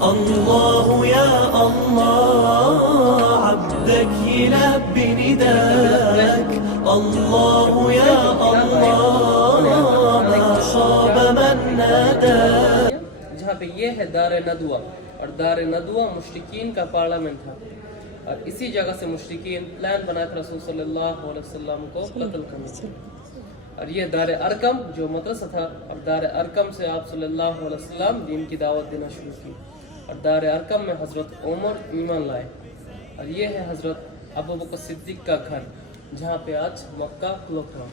الله يا الله عبدك يلبي نداك الله يا الله ما خاب من ناداك. جہاں پہ یہ ہے دار ندوہ، اور دار ندوہ مشرکین کا پارلیمنٹ تھا، اور اسی جگہ سے مشرکین پلان بنایا تھا رسول صلی اللہ علیہ وسلم کو قتل کرنے. اور یہ دار ارقم جو مدرسہ تھا، اور دار ارقم سے آپ صلی اللہ علیہ وسلم دین کی دعوت دینا شروع کی. اور دار ارقم میں حضرت عمر ایمان لائے. اور یہ ہے حضرت ابو بکر صدیق کا گھر، جہاں پہ آج مکہ کلوک ہوا.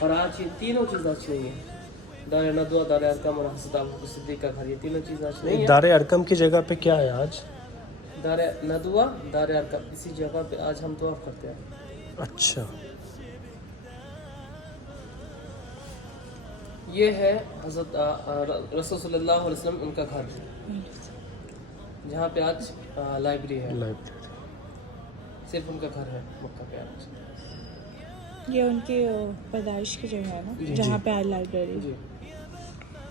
اور آج یہ تینوں چیز آج نہیں ہے، دار ندوہ، دار ارقم اور حضرت ابو بکر صدیق کا گھر، یہ تینوں چیز آج نہیں ہے. دار ارقم کی جگہ پہ کیا ہے آج؟ دار ندوہ، دار ارقم، اسی جگہ پہ آج ہم طواف کرتے ہیں. اچھا، یہ ہے حضرت رسول صلی اللہ علیہ وسلم ان کا گھر، جہاں پہ آج لائبریری ہے. صرف ان کا گھر ہے مکہ پہ آج. یہ ان کی پیدائش کی جگہ ہے نا، جہاں پہ آج لائبریری. جی،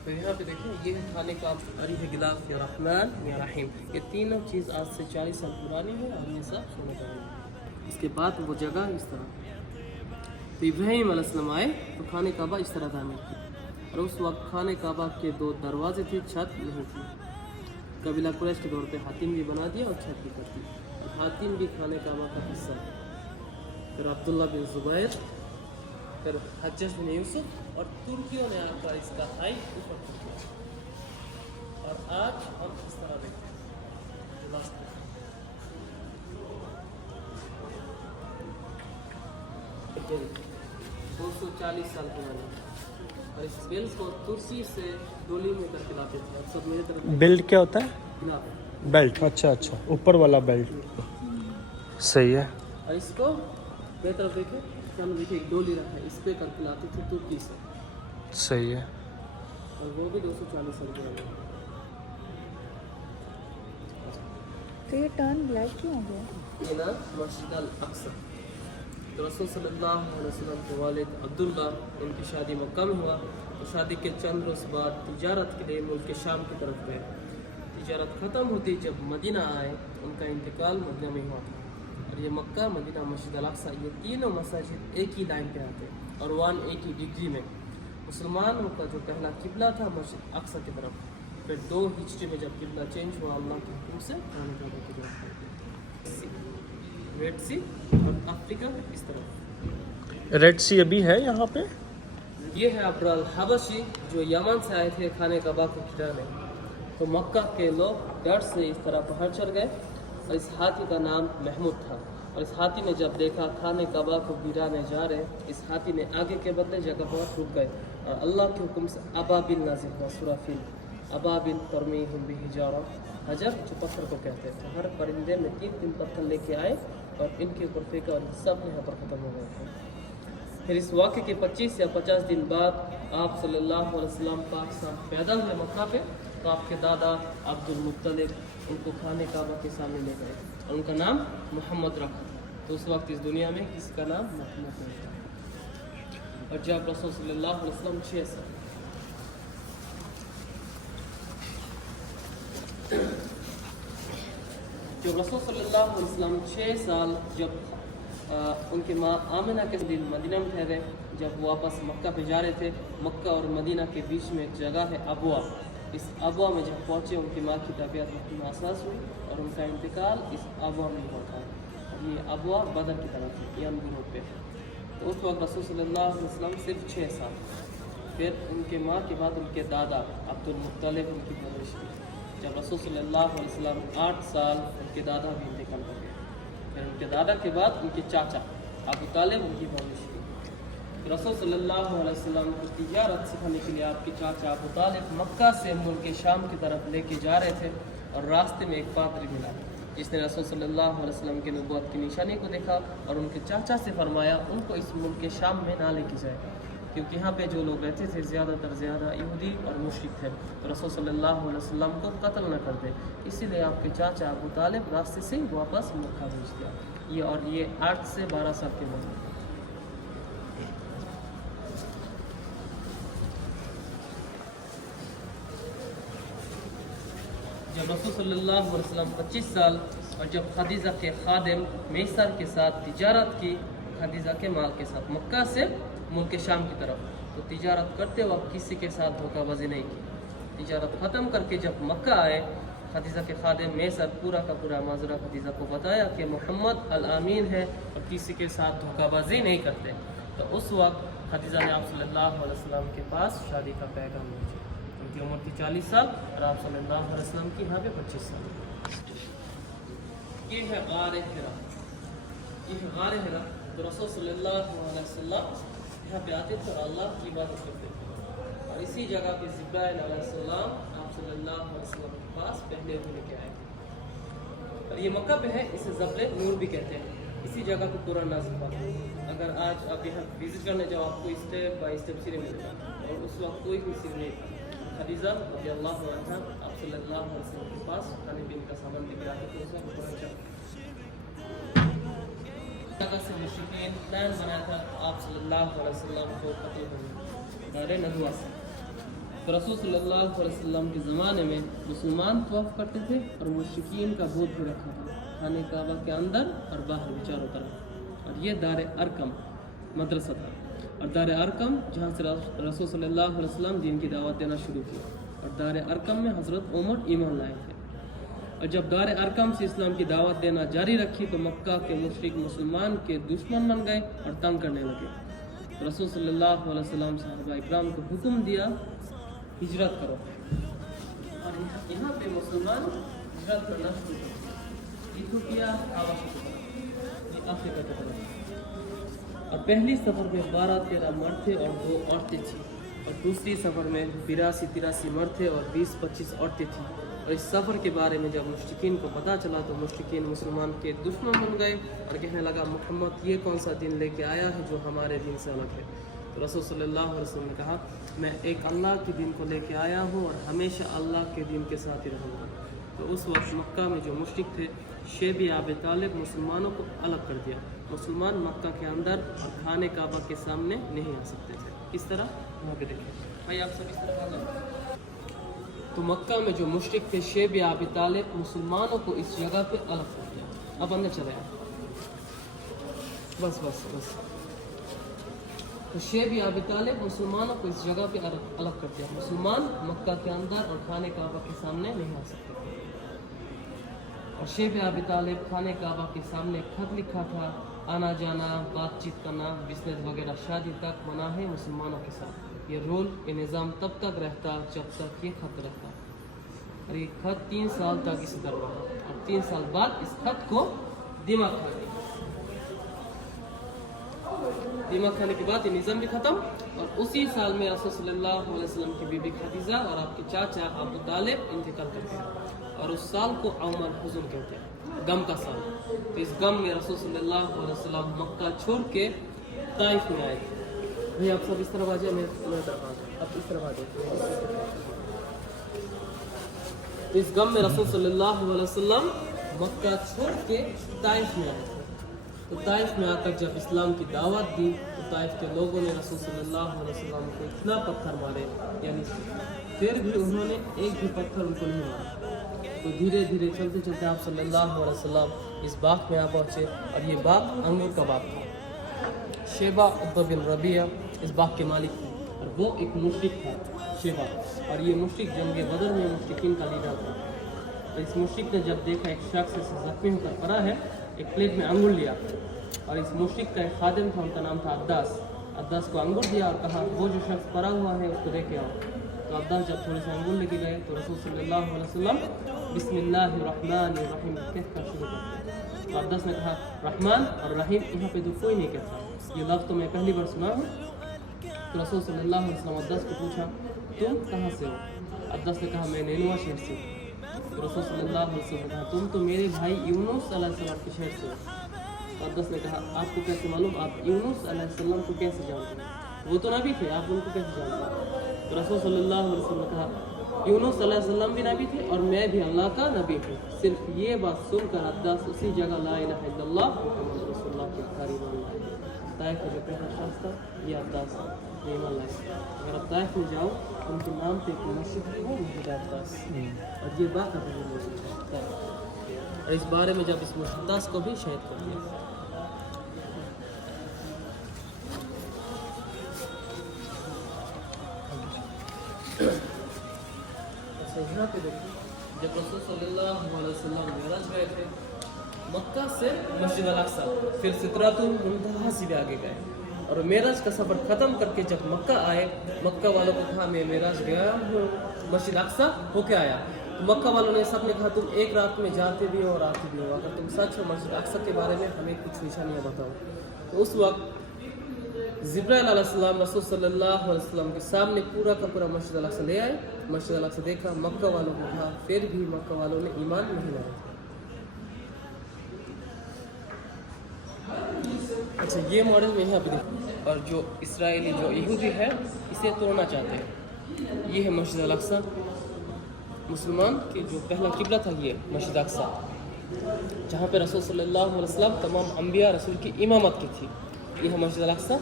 تو یہاں پہ دیکھیں، یہ کھانے کا عریف غلاف یا رحمان یا رحیم، یہ تینوں چیز آج سے 40 سال پرانی ہے، اور یہ سب سونے کا ہے. اس کے بعد وہ جگہ اس طرح، تو ابراہیم علیہ السلام آئے تو خانہ کعبہ اس طرح تعمیر کی. اور اس وقت خانہ کعبہ کے 2 دروازے تھے، چھت نہیں تھی. قبیلہ قریش کے دور پہ حاتم بھی بنا دیا اور چھت بھی کر دی. حاتم بھی خانہ کعبہ کا حصہ، پھر عبداللہ بن زبیر، پھر حجاج بن یوسف، اور ترکیوں نے آ کر اس کا ہائٹ اوپر کر دیا. اور آج ہم اس طرح دیکھتے ہیں لاسٹ میں. 240 سال پرانا. اور اس بیل کو ترسی سے ڈولی میں کر کے لاتے تھے. سب میرے طرف بیلٹ کیا ہوتا ہے؟ گلاف. بیلٹ، اچھا اچھا، اوپر والا بیلٹ. صحیح ہے. اور اس کو میرے طرف دیکھیں، سامنے دیکھیں ایک ڈولی رکھا ہے، اس پہ کر کے لاتے تھے ترکی سے. صحیح ہے. اور وہ بھی 240 سال پرانا. تو یہ ٹرن بلیک کیوں ہو گیا؟ یہ نا مسجد الاقصی. تو رسول صلی اللہ علیہ وسلم کے والد عبداللہ، ان کی شادی مکہ میں ہوا. تو شادی کے چند روز بعد تجارت کے لیے ملک شام کی طرف گئے. تجارت ختم ہوتی جب مدینہ آئے، ان کا انتقال مدینہ میں ہوا تھا. اور یہ مکہ، مدینہ، مسجد الاقصی، یہ تینوں مساجد ایک ہی لائن پہ آتے اور 180 ڈگری میں. مسلمانوں کا جو پہلا قبلہ تھا مسجد اقصی کی طرف، پھر 2 ہجری میں جب قبلہ چینج ہوا اللہ کے حکم سے خانہ کعبہ کی طرف، ریڈ سی اور افریقہ اس طرف. ریڈ سی ابھی ہے یہاں پہ؟ یہ ہے ابر الحبشی جو یمن سے آئے تھے خانہ کعبہ کو گرانے. تو مکہ کے لوگ ڈر سے اس طرح پہاڑ چڑھ گئے، اور اس ہاتھی کا نام محمود تھا. اور اس ہاتھی نے جب دیکھا خانہ کعبہ کو گرانے جا رہے، اس ہاتھی نے آگے کے بدلے جگہ پر رک گئے، اور اللہ کے حکم سے ابابیل نازل ہوا. سورہ فیل. ابابیل ترمیہم بحجارہ، حجر جو پتھر کو کہتے ہیں. ہر پرندے میں 3 پتھر لے کے آئے اور ان کے اوپر پھینکا، اور سب یہاں پر ختم ہو گئے تھے. پھر اس واقعے کے 25 یا 50 دن بعد آپ صلی اللہ علیہ وسلم پاکستان پیدا ہوئے مکہ پہ. تو آپ کے دادا عبد المطلب ان کو خانہ کعبہ کے سامنے لے گئے، اور ان کا نام محمد رکھا. تو اس وقت اس دنیا میں کسی کا نام محمد نہیں تھا. اور جب رسول صلی اللہ علیہ وسلم 6 سال جب رسول صلی اللہ علیہ وسلم 6 سال جب ان کی ماں آمنہ کے دن مدینہ میں ٹھہرے، جب وہ واپس مکہ پہ جا رہے تھے. مکہ اور مدینہ کے بیچ میں ایک جگہ ہے ابوا. اس ابوا میں جب پہنچے، ان کی ماں کی طبیعت ناساز ہوئی، اور ان کا انتقال اس ابوا میں ہوا تھا. اور یہ ابوا بدر کی طرف ہے، یمن روڈ پہ. تو اس وقت رسول صلی اللہ علیہ وسلم صرف 6 سال. پھر ان کے ماں کے بعد ان کے دادا عبد المطلب ان کی پرورش کی. جب رسول صلی اللہ علیہ وسلم 8 سال، ان کے دادا بھی انتقال کر گئے. پھر ان کے دادا کے بعد ان کے چاچا ابو طالب ان کی پرورش کی. رسول صلی اللہ علیہ وسلم کو تجارت سکھانے کے لیے آپ کے چاچا ابو طالب مکہ سے ملک شام کی طرف لے کے جا رہے تھے. اور راستے میں ایک پادری ملا جس نے رسول صلی اللہ علیہ وسلم کی نبوت کی نشانی کو دیکھا، اور ان کے چاچا سے فرمایا ان کو اس ملک شام میں نہ لے کے جائے، کیونکہ یہاں پہ جو لوگ رہتے تھے زیادہ یہودی اور مشرک تھے. تو رسول صلی اللہ علیہ وسلم کو قتل نہ کر دے، اسی لیے آپ کے چاچا ابو طالب راستے سے واپس مکہ بھیج دیا. یہ 8 سے 12 سال کے بعد. रसूल सल्लल्लाहु अलैहि वसल्लम 25 साल, और जब खदीजा के खादिम मैसर के साथ तिजारत की, खदीजा के माल के साथ मक्का से मुल्क शाम की तरफ, तो तिजारत करते वक्त किसी के साथ धोखाबाजी नहीं की। तिजारत ख़त्म करके जब मक्का आए, खदीजा के खादिम मैसर पूरा का पूरा माजरा खदीजा को बताया कि मोहम्मद अल अमीन है और किसी के साथ धोखाबाजी नहीं करते। तो उस वक्त खदीजा ने आप सल्लल्लाहु अलैहि वसल्लम के पास शादी का पैगाम भेजा। उनकी उम्र थी 40 साल और आप सल्लल्लाहु अलैहि वसल्लम की यहाँ पे 25 साल। ये है गार हिरा, ये है गार हिरा। तो रसूल सल्लल्लाहु अलैहि वसल्लम यहाँ पे आते थे और अल्लाह की इबादत करते थे, और इसी जगह पे जिब्राइल अलैहिस्सलाम आप सल्लल्लाहु अलैहि वसल्लम के पास पहले हुए लेके आए थे। और ये मक्का पे है, इसे ज़ब्र नूर भी कहते हैं। इसी जगह पे कुरान नाज़िल हुआ। अगर आज आप यहाँ विजिट करने जाओ, आपको स्टेप बाय स्टेप सीढ़ी मिलेगा, और उस वक्त कोई भी सीढ़ी नहीं था। खदीजा रज़ियल्लाहु अन्हा आप सल्लल्लाहु अलैहि वसल्लम के पास खाने पीने का सामान लेके आते थे। जगह से मुश्रिकीन प्लान बनाया था आप सल्लल्लाहु अलैहि वसल्लम को कत्ल करने, दारे नदवा से। तो रसूल सल्लल्लाहु अलैहि वसल्लम के ज़माने में मुसलमान तवाफ़ करते थे और मुश्रिकीन का बोझ भी रखा था खाने काबा के अंदर और बाहर भी चारों तरफ। और ये दारे अरकम मदरसा था, और दारे अरकम जहाँ से रसूल सल्लल्लाहु अलैहि वसल्लम दीन की दावत देना शुरू की, और दारे अरकम में हज़रत उमर ईमान लाए थे। और जब दार अरकम से इस्लाम की दावत देना जारी रखी, तो मक्का के मुशरिक मुसलमान के दुश्मन बन गए और तंग करने लगे। तो रसूल सल्लल्लाहु अलैहि वसल्लम सहाबा इकराम को हुक्म दिया, हिजरत करो। और यहाँ पे मुसलमान हिजरत करना शुरू कर, इथियोपिया अफ्रीका की तरफ। और पहली सफ़र में 12-13 मर्द थे और 2 औरतें थी, और दूसरी सफ़र में 82-83 मर्द थे और 20-25 औरतें थी। और इस सफ़र के बारे में जब मुश्रिकीन को पता चला, तो मुश्रिकीन मुसलमान के दुश्मन बन गए और कहने लगा, मोहम्मद ये कौन सा दिन लेके आया है जो हमारे दिन से अलग है। तो रसूल सल्लल्लाहु अलैहि वसल्लम ने कहा, मैं एक अल्लाह के दिन को लेके आया हूँ और हमेशा अल्लाह के दिन के साथ ही रहूँगा। तो उस वक्त मक्का में जो मुश्रिक थे, शेब आबी तालिब मुसलमानों को अलग कर दिया। मुसलमान मक्का के अंदर और खाने काबा के सामने नहीं आ सकते थे। इस तरह वहाँ पे देखिए भाई, आप सब इस तरह आ जाए। तो मक्का में जो मुश्रिक थे, शेब आबी तालिब मुसलमानों को इस जगह पे अलग कर दिया। अब अंदर चले आए, बस बस बस। तो शेब आबी तालिब मुसलमानों को इस जगह पे अलग कर दिया। मुसलमान मक्का के अंदर और खाने काबा के सामने नहीं आ सकते। और शेब आबी तालिब खाने काबा के सामने खत लिखा था, आना जाना, बातचीत करना, बिजनेस वगैरह, शादी तक मना है मुसलमानों के साथ। ये रूल, ये निज़ाम तब तक रहता जब तक ये खत रहता। और ये खत 3 साल तक इसी तरह रहा, और 3 साल बाद इस खत को दिमाग खा गया। दिमाग खाने के बाद ये निज़ाम भी ख़त्म। और उसी साल में रसूल सल्लल्लाहु अलैहि वसल्लम की बीबी खदीजा और आपके चाचा अबू तालिब इंतकाल करते हैं, और उस साल को औमल हुज़ुन कहते हैं, गम का साल। तो इस गम में रसूल सल्लल्लाहु अलैहि वसल्लम मक्का छोड़ के ताइफ में आए थे। भाई आप सब इस तरफ आ जाए, मेरे तरफ आ जाए, अब इस तरफ आ जाए। इस गम में रसूल सल्लल्लाहु अलैहि वसल्लम मक्का छोड़ के ताइफ में आए थे। तो ताइफ में आकर जब इस्लाम की दावत दी, तो ताइफ के लोगों ने रसूल सल्लल्लाहु अलैहि वसल्लम को इतना पत्थर मारे, यानी फिर भी उन्होंने एक भी पत्थर उनको नहीं मारा। तो धीरे धीरे चलते चलते आप सल्लल्लाहु अलैहि वसल्लम इस बाग में आ पहुँचे, और ये बाग अंगूर का बाग था। शेबा बिन रबिया इस बाग के मालिक थे, और वो एक मुशरिक था शेबा। और ये मुशरिक जंग बदर में मुशरिकीन का लीडर था। तो इस मुशरिक ने जब देखा एक शख्स से जख्मी होकर पड़ा है, एक प्लेट में अंगूर लिया, और इस मुशरिक का एक खादिम था, उनका नाम था अब्दास। अब्दास को अंगूर दिया और कहा, वो जो शख्स पड़ा हुआ है उसको लेके आओ। तो अब्दास जब थोड़े से अंगूर लेके गए, तो रसूल सल्लल्लाहु अलैहि वसल्लम बिस्मिल्लाहिर्रहमानिर्रहीम कहकर शुरू कर दिया। तो अब्दास ने कहा, रहमान और रहीम यहाँ पे तो कोई नहीं कहता, ये लफ्ज़ तो मैं पहली बार सुना हूँ। तो रसूल सल्लल्लाहु अलैहि वसल्लम अब्दास को पूछा, तुम कहाँ से हो? अब्दास ने कहा, मैं नैनवा शहर से। तो रसूल सल्लल्लाहु अलैहि वसल्लम ने कहा, तुम तो मेरे भाई यूनुस अलैहिस्सलाम के शहर से हो। तो अब्दास ने कहा, आपको कैसे मालूम? आप यूनुस अलैहिस्सलाम को कैसे जानते हैं? वो तो नबी थे, आप उनको कैसे जानते हैं? तो रसूल सल्लल्लाहु अलैहि वसल्लम ने कहा, यूनुस अलैहिस्सलाम भी नबी थे और मैं भी अल्लाह का नबी हूँ। सिर्फ ये बात सुनकर अब्दास उसी जगह ला इलाहा इल्लल्लाह मुहम्मद रसूलुल्लाह की तारीफ ताइफ का जो पहला शख्स था ये अब्बास था, ये ईमान लाए। अगर आप ताइफ में जाओ तो उनके नाम पे एक मस्जिद है वो मस्जिद अब्बास, और ये बात है और इस बारे में जब इस मुहद्दस को भी शहीद कर दिया। अच्छा यहाँ पे देखो जब रसूल सल्लल्लाहु अलैहि वसल्लम मेराज गए थे मक्का से मस्जिद अल-अक्सा, फिर सिदरतुल मुंतहा से भी आगे गए, और मेराज का सफ़र ख़त्म करके जब मक्का आए, मक्का वालों को कहा मैं मेराज गया हूँ, मस्जिद अक्सा होके आया। तो मक्का वालों ने सब ने कहा तुम एक रात में जाते भी हो और आते भी हो, अगर तुम सच हो मस्जिद अक्सा के बारे में हमें कुछ निशानियाँ बताओ। तो उस वक्त जिब्राइल अलैहिस्सलाम रसूल सल्लल्लाहु अलैहि वसल्लम के सामने पूरा का पूरा मस्जिद अल-अक्सा ले आए। मस्जिद अल-अक्सा देखा, मक्का वालों को कहा, फिर भी मक्का वालों ने ईमान नहीं लाया। अच्छा ये मॉडल में यहाँ पे देखो, और जो इसराइली जो यहूदी है इसे तोड़ना चाहते हैं। ये है मस्जिद अल-अक्सा, मुसलमान की जो पहला किबला था ये मस्जिद अक्सा, जहाँ पे रसूल सल्लल्लाहु अलैहि वसल्लम तमाम अंबिया रसूल की इमामत की थी। ये है मस्जिद अल-अक्सा,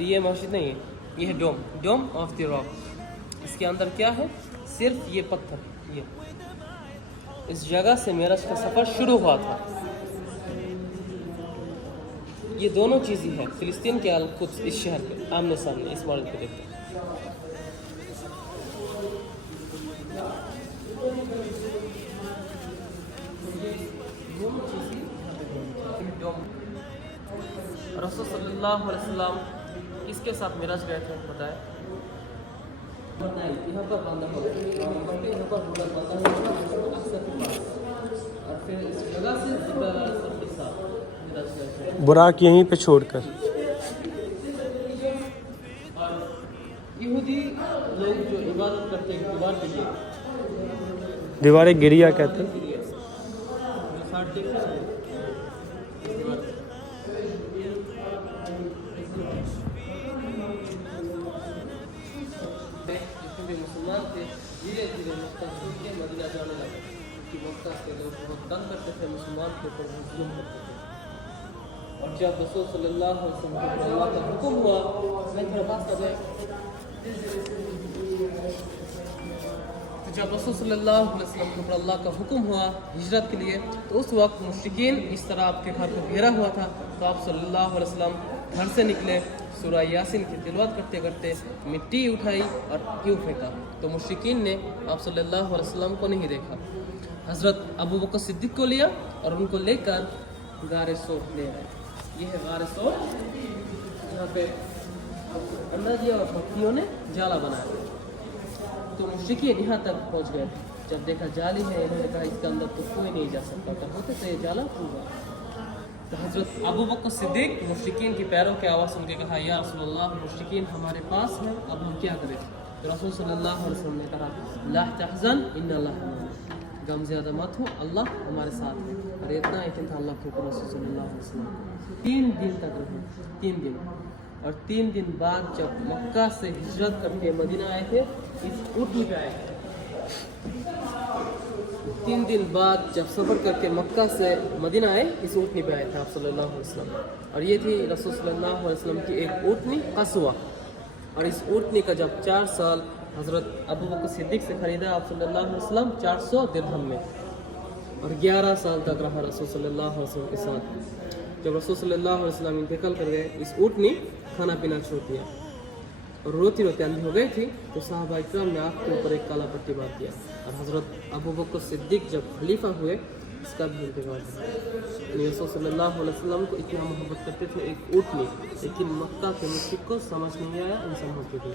ये मस्जिद नहीं है, ये है डोम ऑफ द रॉक। इसके अंदर क्या है, सिर्फ ये पत्थर, ये इस जगह से मेराज का सफ़र शुरू हुआ था। ये दोनों चीज़ ही है फिलिस्तीन के अल-कुद्स, इस शहर के आमने सामने इस मॉडल को देखते हैं। रसूल सल्लल्लाहु अलैहि वसल्लम किसके साथ मेराज गए थे बताएं? यहाँ पर बांधा हुआ, यहाँ पर बांधा हुआ अक्सा के पास, और फिर इस जगह से जिब्राइल अलैहिस्सलाम के साथ मेराज गए थे। बुराक यहीं पे छोड़कर। और यहूदी लोग जो इबादत करते हैं दीवार पे, दीवारें गिरिया कहते हैं। मुसलमान थे धीरे धीरे मक्का छोड़ के मदीना जाने लगे, क्योंकि मक्का के लोग बहुत तंग करते थे, मुसलमान के ऊपर जुल्म करते थे। और जब रसूल सल्लल्लाहु अलैहि वसल्लम को अल्लाह का हुक्म हुआ, मैं थोड़ा बात कर रहे, तो जब रसूल सल्लल्लाहु अलैहि वसल्लम के ऊपर अल्लाह का हुक्म हुआ हिजरत के लिए, तो उस वक्त मुश्रिकीन इस तरह आपके घर को घेरा हुआ था। तो आप सल्लल्लाहु अलैहि वसल्लम घर से निकले, सूरह यासीन की तिलावत करते करते मिट्टी उठाई और क्यों फेंका, तो मुश्रिकीन ने आप सल्लल्लाहु अलैहि वसल्लम को नहीं देखा। हज़रत अबू बकर सिद्दीक़ को लिया और उनको लेकर गारे सोर ले आए। ये है गारे सोर, यहाँ पे अंदाज़ और बकरियों ने जाला बनाया। तो मुश्रिकीन यहाँ तक पहुँच गए। जब देखा जाली है, इन्होंने कहा इसके अंदर तो कोई नहीं जा सकता, अगर होते तो ये जाला होगा। तो हज़रत अबू बकर सिद्दीक़ मुश्रिकीन की पैरों की आवाज़ सुन के कहा, या रसूलल्लाह मुश्रिकीन हमारे पास है, अब हम क्या करें? तो रसूल सल्लल्लाहु अलैहि वसल्लम ने कहा, ला तहज़न इन्नल्लाह मअना, गम ज़्यादा मत हो, अल्लाह हमारे साथ है। और इतना यकीन था अल्लाह के ऊपर रसूल सल्लल्लाहु अलैहि वसल्लम। 3 दिन तक रहे, 3 दिन, और 3 दिन बाद जब मक्का से हिजरत करके मदीना आए थे, इस ऊँटनी पे आए थे। 3 दिन बाद जब सफ़र करके मक्का से मदीना आए, इस ऊँटनी पे आए थे आप सल्लल्लाहु अलैहि वसल्लम। और ये थी रसूल सल्लल्लाहु अलैहि वसल्लम की एक ऊँटनी कस्वा। और इस ऊँटनी का जब 4 साल हज़रत अबू बकर सिद्दीक़ से ख़रीदा आप सल्लल्लाहु अलैहि वसल्लम 400 दिरहम में, और 11 साल तक रहा रसूल सल्लल्लाहु अलैहि वसल्लम के साथ। जब रसूल सल्लल्लाहु अलैहि वसल्लम इंतकाल कर गए, इस ऊँटनी खाना पीना छोड़ दिया और रोती रोती अंधी हो गई थी। तो साहबा इकराम ने आँख के ऊपर एक काला पट्टी बांध दिया, और हज़रत अबू बकर सिद्दीक़ जब खलीफा हुए, इसका भी इंतकाल हुआ। रसूल सल्लल्लाहु अलैहि वसल्लम को इतना मोहब्बत करते थे एक ऊँटनी, लेकिन मक्का के मुश्रिक को समझ नहीं आया इन मोहब्बत की।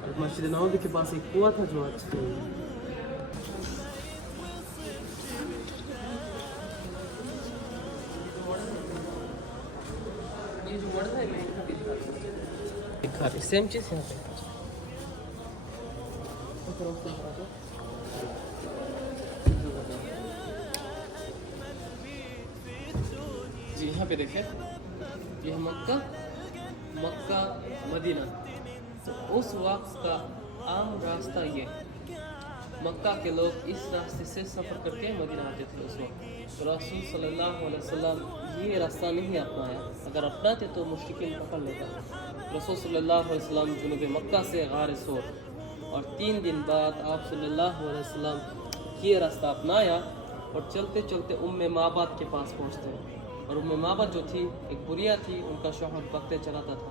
और मस्जिद नबवी के पास एक कुआं था जो आज नहीं है। ये जो मर्द है मैं इनका दिखा सेम चीज़ यहाँ पे जी, यहाँ पे देखें, ये है मक्का मदीना। तो उस वक्त का आम रास्ता ये, मक्का के लोग इस रास्ते से सफ़र करके मदीना आते थे उस वक्त। तो रसूल सल्लल्लाहु अलैहि वसल्लम ये रास्ता नहीं अपनाया, अगर अपनाते तो मुश्किल पकड़ लेता। रसूल सल्लल्लाहु अलैहि वसल्लम जुनूब मक्का से गार सोर और 3 दिन बाद आप सल्लल्लाहु अलैहि वसल्लम ये रास्ता अपनाया और चलते चलते उम्मे माबाद के पास पहुँचते। और उम्मे माबाद जो थी एक बुढ़िया थी, उनका शौहर बकरे चलाता था।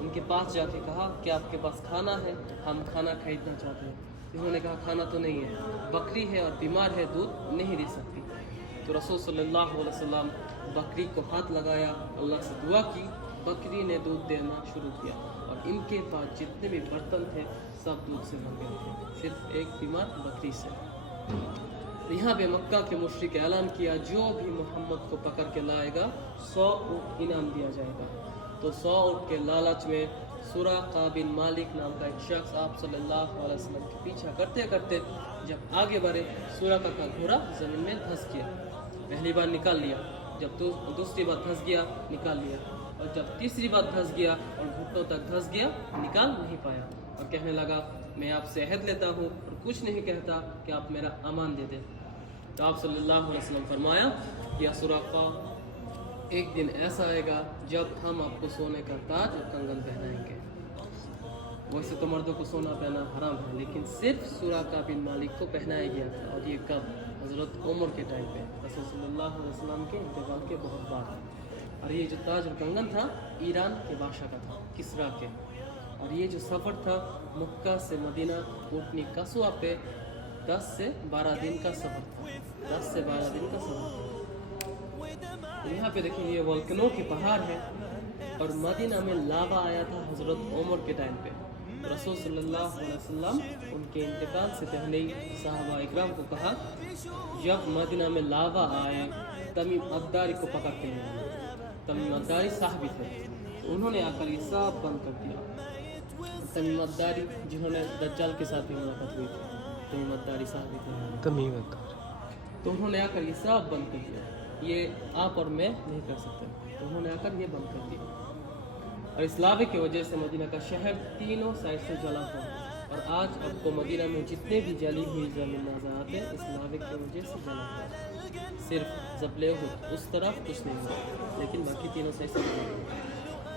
उनके पास जाके कहा कि आपके पास खाना है, हम खाना खरीदना चाहते हैं। इन्होंने कहा खाना तो नहीं है, बकरी है और बीमार है, दूध नहीं दे सकती। तो रसूल सल्लल्लाहु अलैहि वसल्लम बकरी को हाथ लगाया, अल्लाह से दुआ की, बकरी ने दूध देना शुरू किया और इनके पास जितने भी बर्तन थे सब दूध से भर गए थे, सिर्फ एक बीमार बकरी से। यहाँ पे मक्का के मुशरिक ऐलान किया, जो भी मोहम्मद को पकड़ के लाएगा 100 ऊँट इनाम दिया जाएगा। तो 100 ऊँट के लालच में सुराका बिन मालिक नाम का एक शख्स आप सल्लल्लाहु अलैहि वसल्लम के पीछा करते करते जब आगे बढ़े, सुराका का घोड़ा जमीन में धंस गया। पहली बार निकाल लिया, जब दूसरी बार धंस गया निकाल लिया, और जब तीसरी बार धंस गया और घुटनों तक धंस गया, निकाल नहीं पाया और कहने लगा मैं आपसे अहद लेता हूँ और कुछ नहीं कहता कि आप मेरा अमान दे दें। तो आप सल्लल्लाहु अलैहि वसल्लम फरमाया, या सुराका एक दिन ऐसा आएगा जब हम आपको सोने का ताज और कंगन पहनाएंगे। वैसे तो मर्दों को सोना पहना हराम है, लेकिन सिर्फ सुराका बिन मालिक को पहनाया गया था। और ये कब? हज़रत उमर के टाइम पे, रसूल सल्लल्लाहु अलैहि वसल्लम के इंतकाल के बहुत बाद। और ये जो ताज और कंगन था ईरान के बादशाह का था, किसरा के। और ये जो सफ़र था मक्का से मदीना ऊँटनी कसूआ पे 10 से 12 दिन का सफ़र था, 10 से 12 दिन का सफ़र था। तो यहाँ पे देखिए ये वोल्केनो के पहाड़ है और मदीना में लावा आया था हज़रत उमर के टाइम पे। रसूल सल्लल्लाहु अलैहि वसल्लम उनके इंतकाल से पहले ही सहाबा इकराम को कहा, जब मदीना में लावा आए तमीम अद्दारी को पकड़ते हैं। तमीम अद्दारी साहबी थे, तो उन्होंने आकर ये सब बंद कर दिया। तमीम अद्दारी जिन्होंने दज्जाल के साथ भी मुलाकात हुई थी, तमीम अद्दारी साहबी थे, तमीम अद्दारी। तो उन्होंने आकर ये सब बंद कर दिया, ये आप और मैं नहीं कर सकते। तो उन्होंने आकर ये बंद कर दिया। और इस लावे की वजह से मदीना का शहर तीनों साइड से जला हुआ। और आज आपको मदीना में जितने भी जली हुई ज़मीन नजर आते हैं इस लावे की वजह से जला हुआ। सिर्फ जबले उस तरफ कुछ नहीं हुआ, लेकिन बाकी तीनों साइड से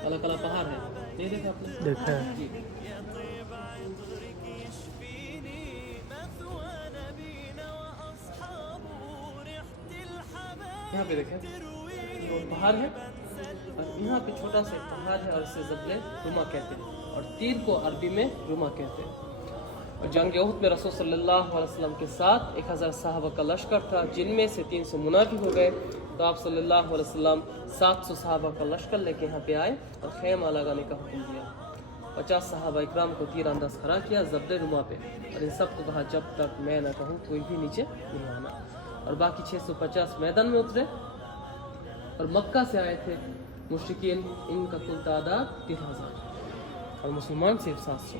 अलग अलग पहाड़ है। ये देखा आपने? देखा है जी। यहाँ पे देखें वो पहाड़ है और यहाँ पे छोटा सा पहाड़ है और इसे जबले रुमा कहते हैं और तीर को अरबी में रुमा कहते हैं। और जंग उहद में रसूल सल्लल्लाहु अलैहि वसल्लम के साथ 1000 सहाबा का लश्कर था, जिनमें से 300 मुनाफी हो गए। तो आप सल्लल्लाहु अलैहि वसल्लम 700 सहाबा का लश्कर लेके यहाँ पे आए और खैमा लगाने का हुक्म दिया। 50 सहाबा इकराम को तीर अंदाज खड़ा किया जबले रुमा पे और इन सबको कहा जब तक मैं न कहूँ कोई भी नीचे नहीं आना। और बाकी 650 मैदान में उतरे और मक्का से आए थे मुश्रिकीन, इनका कुल तादाद 3000 और मुसलमान सिर्फ 700।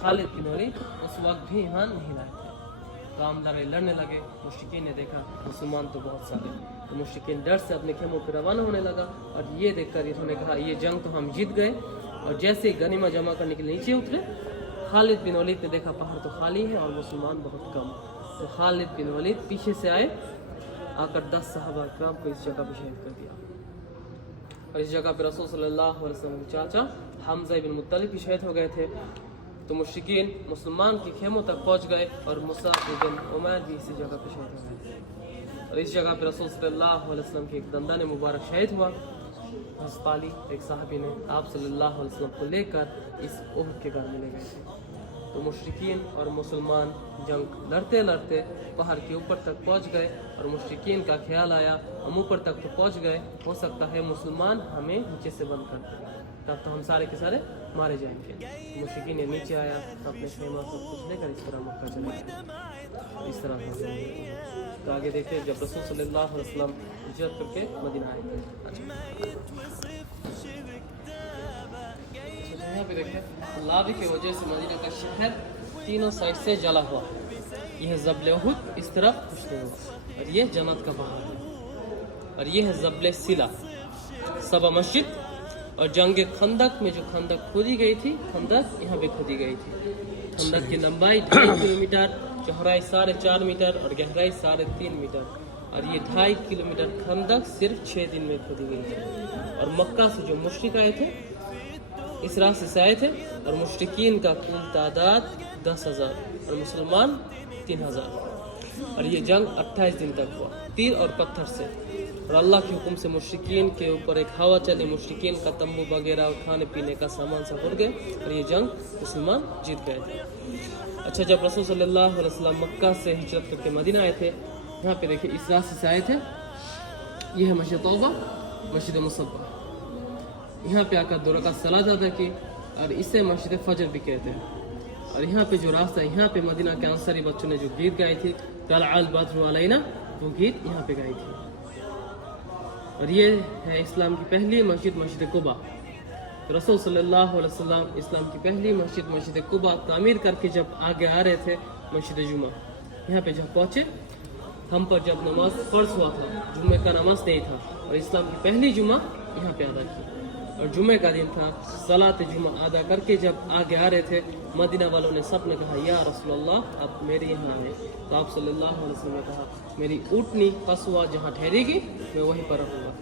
खालिद बिन वलीद उस वक्त भी यहाँ नहीं लाए थे। काम लड़ाई लड़ने लगे, मुश्रिकीन ने देखा मुसलमान तो बहुत सारे, तो मुश्रिकीन डर से अपने खेमों पर रवाना होने लगा। और ये देखकर इन्होंने कहा ये जंग तो हम जीत गए। और जैसे ही गनीमा जमा करने के लिए नीचे उतरे, खालिद बिन वलीद ने देखा पहाड़ तो खाली है और मुसलमान बहुत कम। तो खालिद बिन वलीद पीछे से आए, आकर 10 सहाबा इकराम को इस जगह पर शहीद कर दिया। और इस जगह पर रसूल सल्लल्लाहु अलैहि वसल्लम के चाचा हमजा बिन मुत्तलिब भी शहीद हो गए थे। तो मुश्रिकीन मुसलमान के खेमों तक पहुंच गए और मुसाब बिन उमैर भी इसी जगह पर शहीद हो गए। और इस जगह पर रसूल सल्लल्लाहु अलैहि वसल्लम के एक दंदाने मुबारक शहीद हुआ। हस्ताली एक साहबी ने आप सल्लल्लाहु अलैहि वसल्लम को लेकर इस उहद के घर में ले गए थे। तो मुश्रिकीन और मुसलमान जंग लड़ते लड़ते पहाड़ के ऊपर तक पहुंच गए और मुश्रिकीन का ख्याल आया हम ऊपर तक तो पहुंच गए, हो सकता है मुसलमान हमें नीचे से बंद कर दें, तब तो हम सारे के सारे मारे जाएंगे। तो मुश्रिकीन ने नीचे आया तो अपने खेमा सब कुछ लेकर इस तरह मक्का चले गए। इस तरह हो तो आगे देखते जब रसूल सल्लल्लाहु अलैहि वसल्लम हिजरत करके मदीना आए थे। यहाँ पे देखें लावे की वजह से मदीना का शहर तीनों साइड से जला हुआ। यह जबले उहद इस तरफ कुछ नहीं हुआ और ये जन्नत का पहाड़ है। और ये है जबले सिला सबा मस्जिद। और जंग खंदक में जो खंदक खोदी गई थी, खंदक यहाँ पे खोदी गई थी। खंदक की लंबाई 2.5 किलोमीटर, चौड़ाई 4.5 मीटर और गहराई 3.5 मीटर। اور یہ 2.5 کلومیٹر خندق صرف 6 دن میں کھودی گئی تھی. اور مکہ سے جو مشرک آئے تھے اس راستے سے آئے تھے, اور مشرکین کا کل تعداد 10,000 اور مسلمان 3,000. اور یہ جنگ 28 دن تک ہوا تیر اور پتھر سے, اور اللہ کے حکم سے مشرکین کے اوپر ایک ہوا چلی, مشرکین کا تمبو وغیرہ اور کھانے پینے کا سامان سب اڑ گئے, اور یہ جنگ مسلمان جیت گئے تھے. اچھا, جب رسول صلی اللہ علیہ وسلم مکہ سے ہجرت کر کے مدینہ آئے تھے, یہاں پہ دیکھیں اس راستے سے آئے تھے, یہ ہے مسجد توبہ, مسجد مصبہ. یہاں پہ آ کر 2 رکعت صلاۃ ادا کی, اور اسے مسجد فجر بھی کہتے ہیں. اور یہاں پہ جو راستہ, یہاں پہ مدینہ کے انصاری بچوں نے جو گیت گائی تھی, طلع البدر علینا, وہ گیت یہاں پہ گائی تھی. اور یہ ہے اسلام کی پہلی مسجد, مسجد قباء. رسول صلی اللہ علیہ وسلم اسلام کی پہلی مسجد, مسجد قباء تعمیر کر کے جب آگے آ رہے تھے مسجد جمعہ, یہاں پہ جب پہنچے, ہم پر جب نماز فرض ہوا تھا, جمعہ کا نماز نہیں تھا, اور اسلام کی پہلی جمعہ یہاں پہ ادا کی, اور جمعہ کا دن تھا. صلاۃ جمعہ ادا کر کے جب آگے آ رہے تھے, مدینہ والوں نے سب نے کہا یا رسول اللہ آپ میرے یہاں آئے. تو آپ صلی اللہ علیہ وسلم نے کہا میری اونٹنی قصوہ جہاں ٹھہرے گی میں وہیں پر رہوں گا.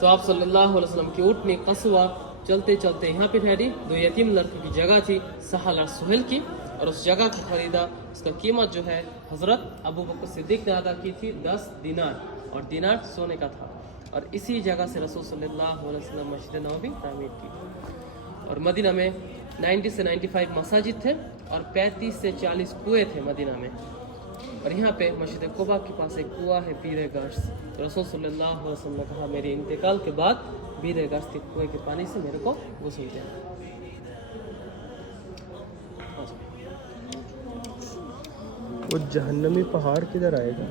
تو آپ صلی اللہ علیہ وسلم کی اونٹنی قصوہ چلتے چلتے یہاں پہ ٹھہری. 2 یتیم لڑکوں کی جگہ تھی, سہل اور سہیل کی, اور اس جگہ کو خریدا. اس کا قیمت جو ہے حضرت ابو بکر صدیق نے ادا کی تھی 10 دینار, اور دینار سونے کا تھا. اور اسی جگہ سے رسول صلی اللہ علیہ وسلم مسجد نبوی تعمیر کی. اور مدینہ میں 90 سے 95 مساجد تھے, اور 35 سے 40 کنویں تھے مدینہ میں. اور یہاں پہ مسجد قباء کے پاس ایک کنواں ہے بیر گاش. رسول صلی اللہ علیہ وسلم نے کہا میرے انتقال کے بعد بیر گاش کے کنویں کے پانی سے میرے کو غسل دیا. وہ جہنمی پہاڑ کدھر آئے گا؟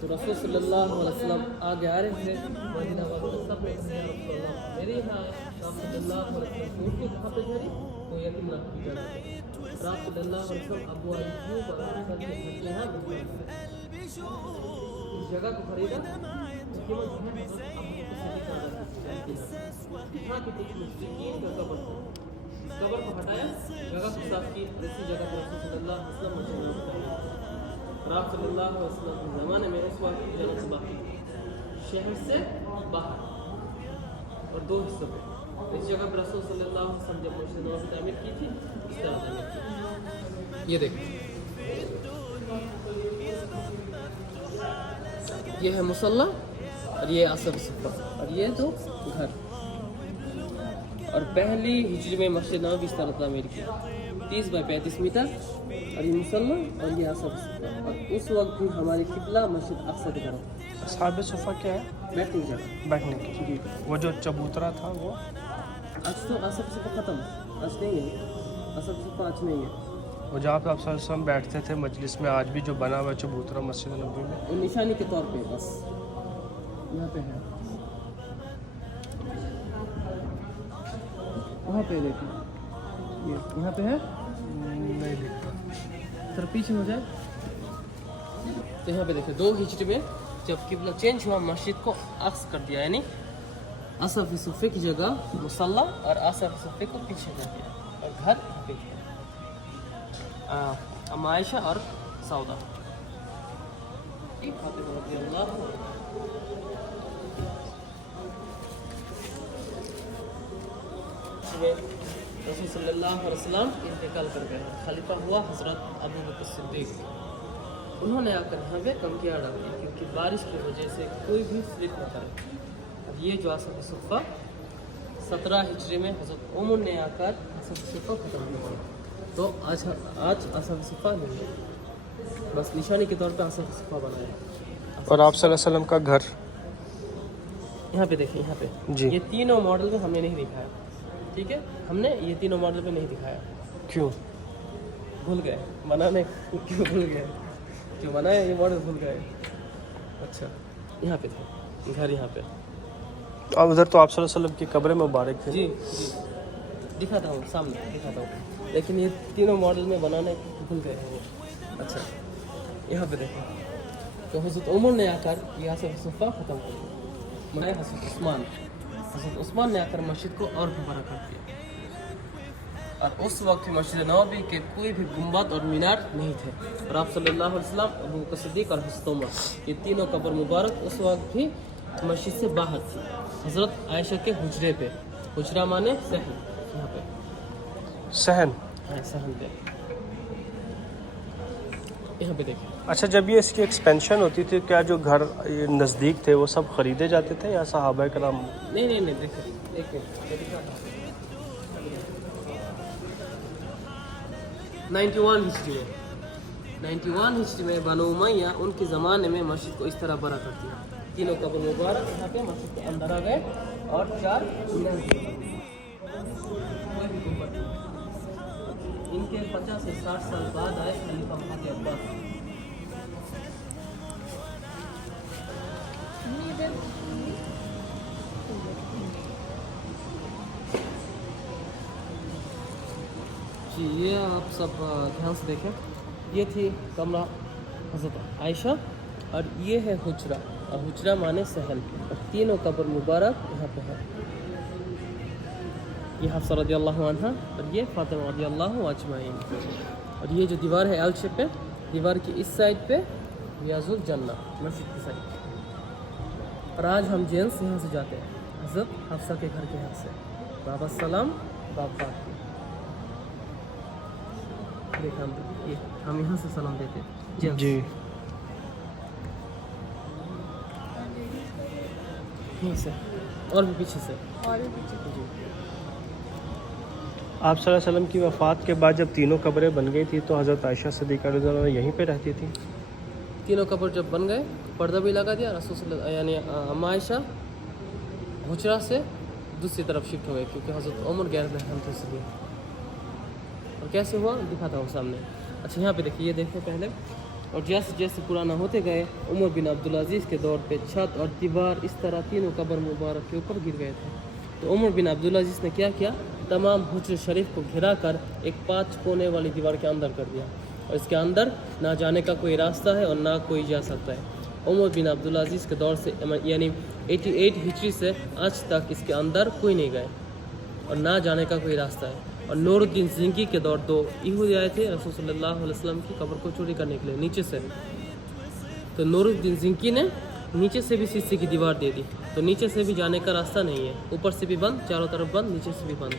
تو رسول صلی اللہ علیہ وسلم آگے آ رہے تھے, مدینہ والوں نے سب نے کہا یا رسول اللہ میرے یہاں آئے. آپ صلی اللہ علیہ وسلم اونٹ کی کہاں پہ ٹھہری, تو یتیم لڑکوں کی جگہ پہ. آپ صلی اللہ علیہ وسلم ابو ایوب اور انصار کے گھر کے یہاں گئے. اس جگہ کو خریدا, قیمت جو ہے یہاں کے کچھ مشرکین کا قبر تھا, قبر کو ہٹایا, جگہ کو صاف کی, اسی جگہ پر رسول صلی اللہ علیہ وسلم مسجد اور آپ صلی اللہ علیہ وسلم کے زمانے میں اس وقت جنت سے باقی شہر سے باہر اور 2 حصوں میں. اس جگہ پر رسول صلی اللہ علیہ وسلم جب مسجد نبوی تعمیر کی تھی, اس طرح تعمیر کی. یہ دیکھیں, یہ ہے مصلی, اور یہ اصل صفہ, اور یہ تو گھر. اور پہلی ہجری میں مسجد نبوی اس طرح تعمیر کی, 30 بائی 35 میٹر, اور یہ مصلی اور یہ اصل صفہ. اور اس وقت بھی ہماری قبلہ مسجد اقصی کی طرف. اصحاب صفہ کیا ہے؟ بیٹھنے کی جگہ. بیٹھنے کی. وہ جو چبوترا تھا وہ آج تو اصل صفہ ختم, آج نہیں ہے اصل صفہ, آج نہیں ہے. وہ جہاں پہ آپ صلی اللہ علیہ وسلم بیٹھتے تھے مجلس میں, آج بھی جو بنا ہوا ہے چبوترا مسجد نبوی میں, وہ نشانی کے طور پہ بس یہاں پہ ہے. وہاں پہ دیکھیں, یہاں پہ ہے, نہیں دکھتا. تھوڑا پیچھے ہو جائے تو یہاں پہ دیکھیں 2 ہجری میں جب قبلہ چینج ہوا, مسجد کو عکس کر دیا, یعنی اصف صفے کی جگہ مصلی اور اصف صفے کو پیچھے کر دیا, اور گھر پہ ام عائشہ اور سودا. فاطمہ رضی اللہ رسول صلی اللہ علیہ وسلم انتقال کر گئے. خلیفہ ہوا حضرت ابو بکر صدیق. انہوں نے آ کر یہاں پہ کمکیاں ڈال دی, کیونکہ بارش کی وجہ سے کوئی بھی سلپ نہ کرے. اب یہ جو اصف صفہ 17 ہجری میں حضرت عمر نے آ کر اصف صفہ ختم کیا. تو آج اصف صفہ نہیں ہے, بس نشانی کے طور پہ اصف صفہ بنایا. اور آپ صلی اللہ علیہ وسلم کا گھر یہاں پہ دیکھیں, یہاں پہ جی. یہ تینوں ماڈل میں ہم نے نہیں دکھایا, ٹھیک ہے, ہم نے یہ تینوں ماڈل پہ نہیں دکھایا. کیوں؟ بھول گئے بنانے. کیوں بھول گئے؟ جو بنایا یہ ماڈل بھول گئے. اچھا, یہاں پہ تھے گھر, یہاں پہ. اب ادھر تو آپ صلی اللہ علیہ وسلم کی قبر مبارک تھی. جی جی دکھاتا ہوں, سامنے دکھاتا ہوں, لیکن یہ تینوں ماڈل میں بنانے بھول گئے ہیں وہ. اچھا, یہاں پہ دیکھیں, تو حضرت عمر نے آ کر یہ اصف صفہ ختم کر دیا. میں حضرت عثمان نے آ کر مسجد کو اور بھی بڑا کر دیا. اور اس وقت مسجد نبوی کے کوئی بھی گنبد اور مینار نہیں تھے، اور آپ صلی اللہ علیہ وسلم، ابو بکر صدیق اور حضرت عمر، یہ تینوں قبر مبارک اس وقت بھی مسجد سے باہر تھی، حضرت عائشہ کے حجرے پہ۔ حجرہ مانے صحن، یہاں پہ صحن۔ صحن پہ، یہاں پہ دیکھیں۔ اچھا، جب یہ اس کی ایکسپینشن ہوتی تھی، کیا جو گھر یہ نزدیک تھے وہ سب خریدے جاتے تھے یا صحابہ کرام؟ نہیں نہیں نہیں، دیکھیں ایک منٹ، 91 ہجری میں بنو امیہ ان کے زمانے میں مسجد کو اس طرح بڑا کرتی ہے۔ تینوں قبر مبارک یہاں پہ مسجد کے اندر آ گئے اور 4 مینار دیے۔ ان کے 50 سے 60 سال بعد آئے خلیفہ فاتح عباس۔ جی یہ آپ سب دھیان سے دیکھیں، یہ تھی کمرہ حضرت عائشہ، اور یہ ہے حجرہ، اور حجرہ مانے صحن، اور تینوں قبر مبارک یہاں پہ ہے۔ یہ حفصہ رضی اللہ عنہ اور یہ فاطمہ رضی اللہ اجمعین۔ اور یہ جو دیوار ہے ایل شیپ پہ، دیوار کی اس سائڈ پہ ریاض الجنہ مسجد کی سائڈ، اور آج ہم جینس یہاں سے جاتے ہیں حضرت حفصہ کے گھر کے یہاں سے، بابا السلام بابا کی، دیکھا ہم یہاں سے سلام دیتے ہیں جینس۔ جی یہیں سے اور بھی پیچھے سے، اور بھی پیچھے جی۔ آپ صلی اللہ علیہ وسلم کی وفات کے بعد جب تینوں قبریں بن گئی تھی تو حضرت عائشہ صدیقہ رضی اللہ عنہا یہیں پہ رہتی تھی؟ تینوں قبر جب بن گئے پردہ بھی لگا دیا، رسول صلی اللہ یعنی اما عائشہ حجرہ سے دوسری طرف شفٹ ہو گئے، کیونکہ حضرت عمر غیر محرم تھے اس لیے۔ اور کیسے ہوا دکھاتا ہوں سامنے۔ اچھا یہاں پہ دیکھیے، یہ دیکھیں پہلے، اور جیسے جیسے پرانا ہوتے گئے عمر بن عبدالعزیز کے دور پہ چھت اور دیوار اس طرح تینوں قبر مبارک کے اوپر گر گئے تھے، تو عمر بن عبدالعزیز نے کیا کیا، تمام حجر شریف کو گھرا کر ایک 5 کونے والی دیوار کے اندر کر دیا، اور اس کے اندر نہ جانے کا کوئی راستہ ہے اور نہ کوئی جا سکتا ہے۔ عمر بن عبدالعزیز کے دور سے یعنی 88 ہجری سے آج تک اس کے اندر کوئی نہیں گئے اور نہ جانے کا کوئی راستہ ہے۔ اور نور الدین زنکی کے دور 2 یہودی آئے تھے رسول صلی اللہ علیہ وسلم کی قبر کو چوری کرنے کے لیے نیچے سے، تو نور الدین زنکی نے نیچے سے بھی شیشے کی دیوار دے دی، تو نیچے سے بھی جانے کا راستہ نہیں ہے، اوپر سے بھی بند، چاروں طرف بند، نیچے سے بھی بند۔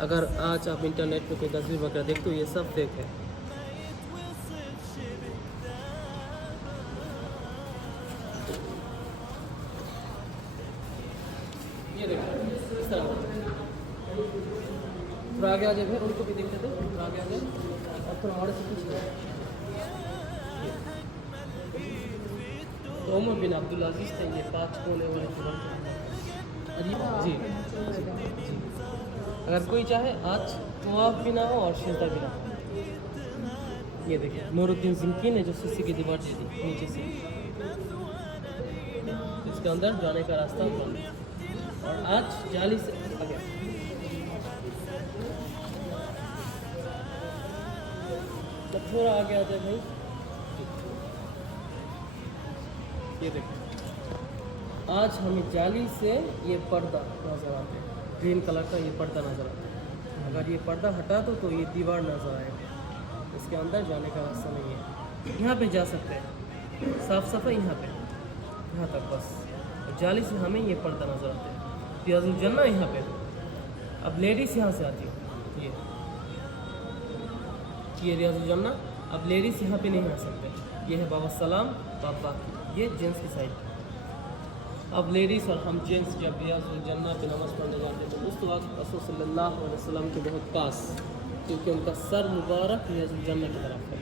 اگر آج آپ انٹرنیٹ پہ کوئی تصویر وغیرہ دیکھتے ہو، یہ سب فیک ہے۔ یہ دیکھیں اس طرح تھوڑا آگے آ جائے، ان کو بھی دیکھتے تھے، تھوڑا آگے آ جائے اور تھوڑا اور سے پیچھے۔ تو عمر بن عبدالعزیز تھے یہ 5 کونے والے دیوار جی۔ اگر کوئی چاہے آج طواف بھی نہ ہو اور سجدہ بھی نہ ہو، یہ دیکھیں نور الدین زنکی نے جو شیشے کی دیوار دے دی نیچے سے، اس کے اندر جانے کا راستہ بند، اور آج جالی سے آگے تھوڑا آگے آ جائے بھائی، یہ دیکھیں آج ہمیں جالی سے یہ پردہ نظر آتا ہے، گرین کلر کا یہ پردہ نظر آتا ہے، اگر یہ پردہ ہٹا دو تو یہ دیوار نظر آئے گا، اس کے اندر جانے کا راستہ نہیں ہے۔ یہاں پہ جا سکتے ہیں، صاف صفائی یہاں پہ، یہاں تک بس، جالی سے ہمیں یہ پردہ نظر آتا ہے۔ ریاض الجنہ یہاں پہ، اب لیڈیز یہاں سے آتی ہے، یہ ریاض الجنہ، اب لیڈیز یہاں پہ نہیں آ سکتے، یہ ہے بابا السلام بابا کی، یہ جینس کی سائڈ۔ اب لیڈیز اور ہم جینس جب ریاض الجنہ پہ نماز پڑھنے جاتے ہیں تو اس وقت رسول صلی اللہ علیہ وسلم کے بہت پاس، کیونکہ ان کا سر مبارک ریاض الجنہ کی طرف ہے،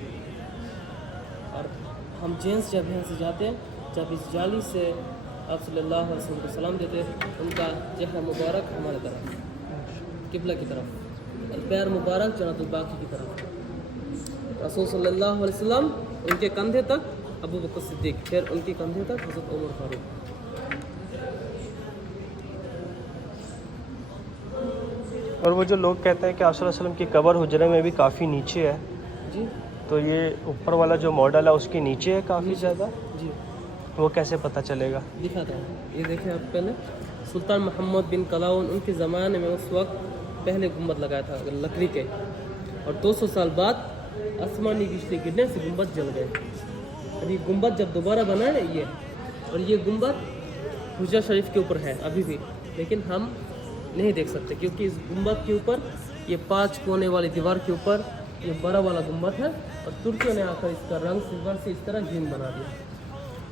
اور ہم جینس جب یہاں سے جاتے ہیں، جب اس جالی سے آپ صلی اللہ علیہ وسلم کو سلام دیتے ہیں، ان کا چہرہ مبارک ہمارے طرف قبلہ کی طرف، اور پیر مبارک جنت الباقی کی طرف، رسول صلی اللہ علیہ وسلم ان کے کندھے تک ابو بکر صدیق، پھر ان کے کندھے تک حضرت عمر فاروق۔ اور وہ جو لوگ کہتے ہیں کہ آپ صلی اللہ علیہ وسلم کی قبر حجرے میں بھی کافی نیچے ہے، جی تو یہ اوپر والا جو ماڈل ہے اس کے نیچے ہے کافی زیادہ، جی وہ کیسے پتہ چلے گا؟ دکھاتا ہوں، یہ دیکھیں آپ پہلے، سلطان محمد بن کلاؤن ان کے زمانے میں اس وقت पहले गुम्बद लगाया था लकड़ी के, और 200 साल बाद आसमानी बिजली गिरने से गुम्बद जल गए। अभी गुम्बद जब दोबारा बना है ये, और ये गुम्बद हुजरा शरीफ के ऊपर है अभी भी, लेकिन हम नहीं देख सकते क्योंकि इस गुम्बद के ऊपर ये 5 कोने वाली दीवार के ऊपर ये बड़ा वाला गुम्बद है, और तुर्कियों ने आकर इसका रंग सिल्वर से इस तरह ग्रीन बना दिया।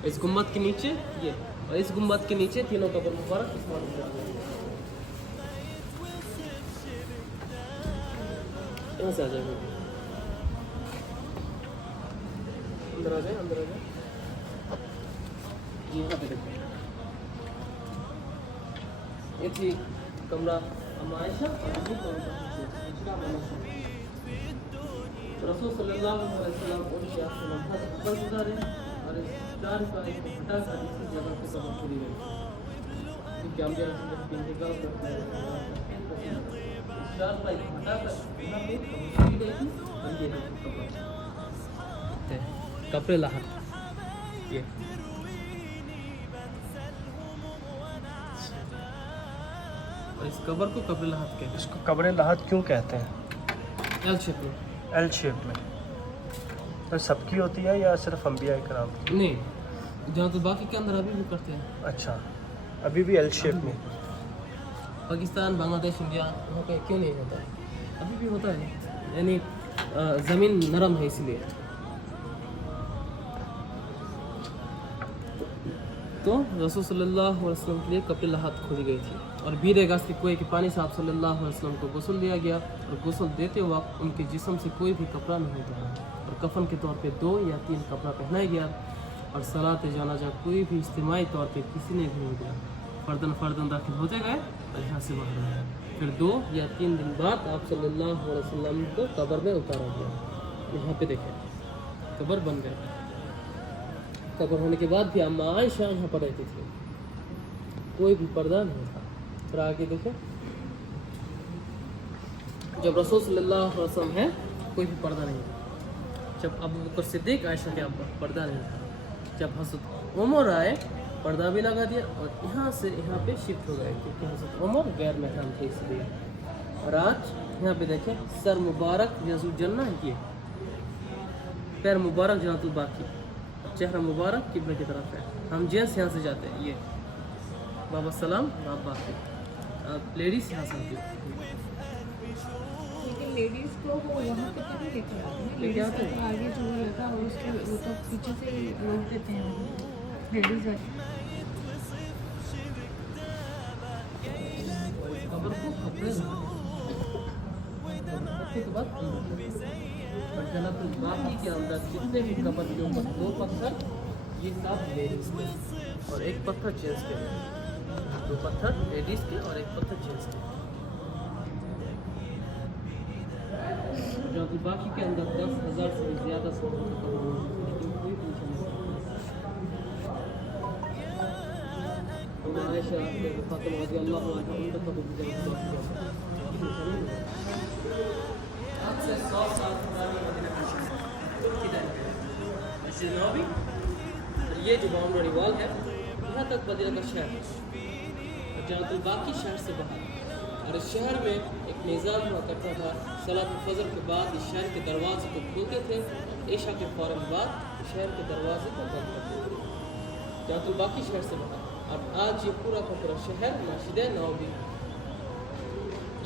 इस गुम्बद के नीचे ये, और इस गुम्बद के नीचे तीनों कब्र मुबारक इस मॉडल में आ गए। यहाँ से आ जाएंगे, अंदर आ जाए, अंदर आ जाए। यहाँ पे देखो, ये थी कमरा अम्मा आयशा और अबू बकर। रसूल सल्लल्लाहु अलैहि वसल्लम उनके आस से लम्हा तक ऊपर गुजारे, और इस चार का एक हटा कर इसी जगह पे कब्र खुली गई, क्योंकि हम जब इंतकाल करते हैं चार का एक हटा कर यहाँ पे कब्र खुली गई थी, और ये कब्र कब्र लाहत। ये और इस कब्र को कब्र लाहत कहते हैं। इसको कब्र लाहत क्यों कहते हैं? एल शेप में, एल शेप में। तो सबकी होती है या सिर्फ अंबिया इकराम की? नहीं, जहाँ तो बाकी के अंदर अभी भी करते हैं। अच्छा, अभी भी एल शेप में। पाकिस्तान, बांग्लादेश, इंडिया वहाँ पे क्यों नहीं होता है? अभी भी होता है, यानी ज़मीन नरम है इसलिए। तो रसूल सल्लल्लाहु अलैहि वसल्लम के लिए कब्र लाहत खोदी गई थी, और बीर गश्त के कुएं के पानी से आप सल्लल्लाहु अलैहि वसल्लम को गुस्ल दिया गया, और गुस्ल देते वक्त उनके जिस्म से कोई भी कपड़ा नहीं उतारा, और कफन के तौर पे 2 या 3 कपड़ा पहनाया गया, और सलात जनाजा कोई भी इज्तिमाई तौर पे किसी ने भी नहीं दिया। फर्दन फर्दन दाखिल होते गए और यहाँ से बाहर आए। फिर 2 या 3 दिन बाद आप सल्लल्लाहु अलैहि वसल्लम को कब्र में उतारा गया। यहाँ पे देखें, कब्र बन गए। कब्र होने के बाद भी अम्मा आयशा यहाँ पर रहती थी, कोई भी पर्दा नहीं था। फिर आगे देखें, जब रसूल सल्लल्लाहु अलैहि वसल्लम है कोई भी पर्दा नहीं था। जब अबू बकर सिद्दीक आयशा के अब्बा, पर्दा नहीं था। जब हज़रत उमर आए, पर्दा भी लगा दिया, और यहाँ से यहाँ पे शिफ्ट हो गए, क्योंकि हज़रत उमर गैर महरम थे इसलिए। और आज यहाँ पे देखें, सर मुबारक यज़ुल जन्ना ये, पैर मुबारक जन्नतुल बाकी, चेहरा मुबारक किबले की तरफ है। हम जेंट्स यहाँ से जाते हैं, ये बाबा सलाम बाप बाकी, लेडीज़ यहाँ से आती है। लेकिन लेडीज़ को वो वहाँ पे कभी लेके आते हैं, लेडीज़ आते का तो आगे जो रहता है और उसके वो तो पीछे से रोक देते हैं लेडीज़ वाले। कब्र को कपड़े के बाद और जन्नतुल बाकी के अंदर जितने भी कब्र के ऊपर 2 पत्थर, ये सब लेडीज़ के, और 1 पत्थर जेंट्स के, 2 पत्थर लेडीज़ के और 1 पत्थर जेंट्स के। जन्नतुल बाकी के अंदर 10,000 से भी ज़्यादा सोने के कब्र हैं, लेकिन कोई टेंशन नहीं। आयशा फातिमा रज़ी अल्लाह अन्हा उनका कब्र भी आज से 100 साल पुरानी मदीना की मस्जिद नबवी, ये जो बाउंड्री वॉल है यहाँ तक मदीना का शहर है, और जन्नतुल बाकी शहर से बाहर। और इस शहर में एक निज़ाम हुआ करता था, सलात फजर के बाद इस शहर के दरवाजे को खोलते थे, ईशा के फ़ौरन बाद शहर के दरवाजे को बंद करते थे, जन्नतुल बाकी शहर से बाहर। और आज ये पूरा का पूरा शहर मस्जिद नबवी।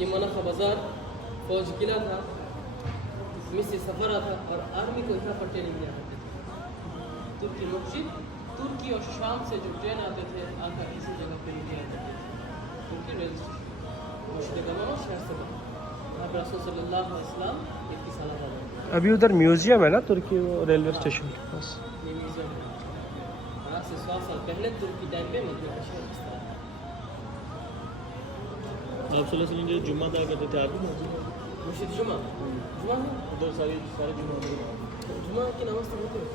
ये मनखा बाज़ार फौज किला था, मिस्र सफरा था, और आर्मी को यहाँ पर ट्रेनिंग दिया करते थे। तुर्की मस्जिद, तुर्की और शाम से जो ट्रेन आते थे आकर इसी जगह पर दिया करते थे। तुर्की रेल स्टेशन मस्जिद गमा शहर से बाहर, वहाँ पर रसूल सल्लल्लाहु अलैहि वसल्लम 21 साल बाद। अभी उधर म्यूजियम है ना तुर्की रेलवे स्टेशन के पास? ये म्यूजियम है। आज से 100 साल पहले तुर्की टाइम पे मदीना का शहर इस तरह था। आप सल्लल्लाहु अलैहि वसल्लम जो जुम्मा अदा करते थे, आप मस्जिद जुमा है उधर सारे जुम्मा जुमा की नमाज तो होती है।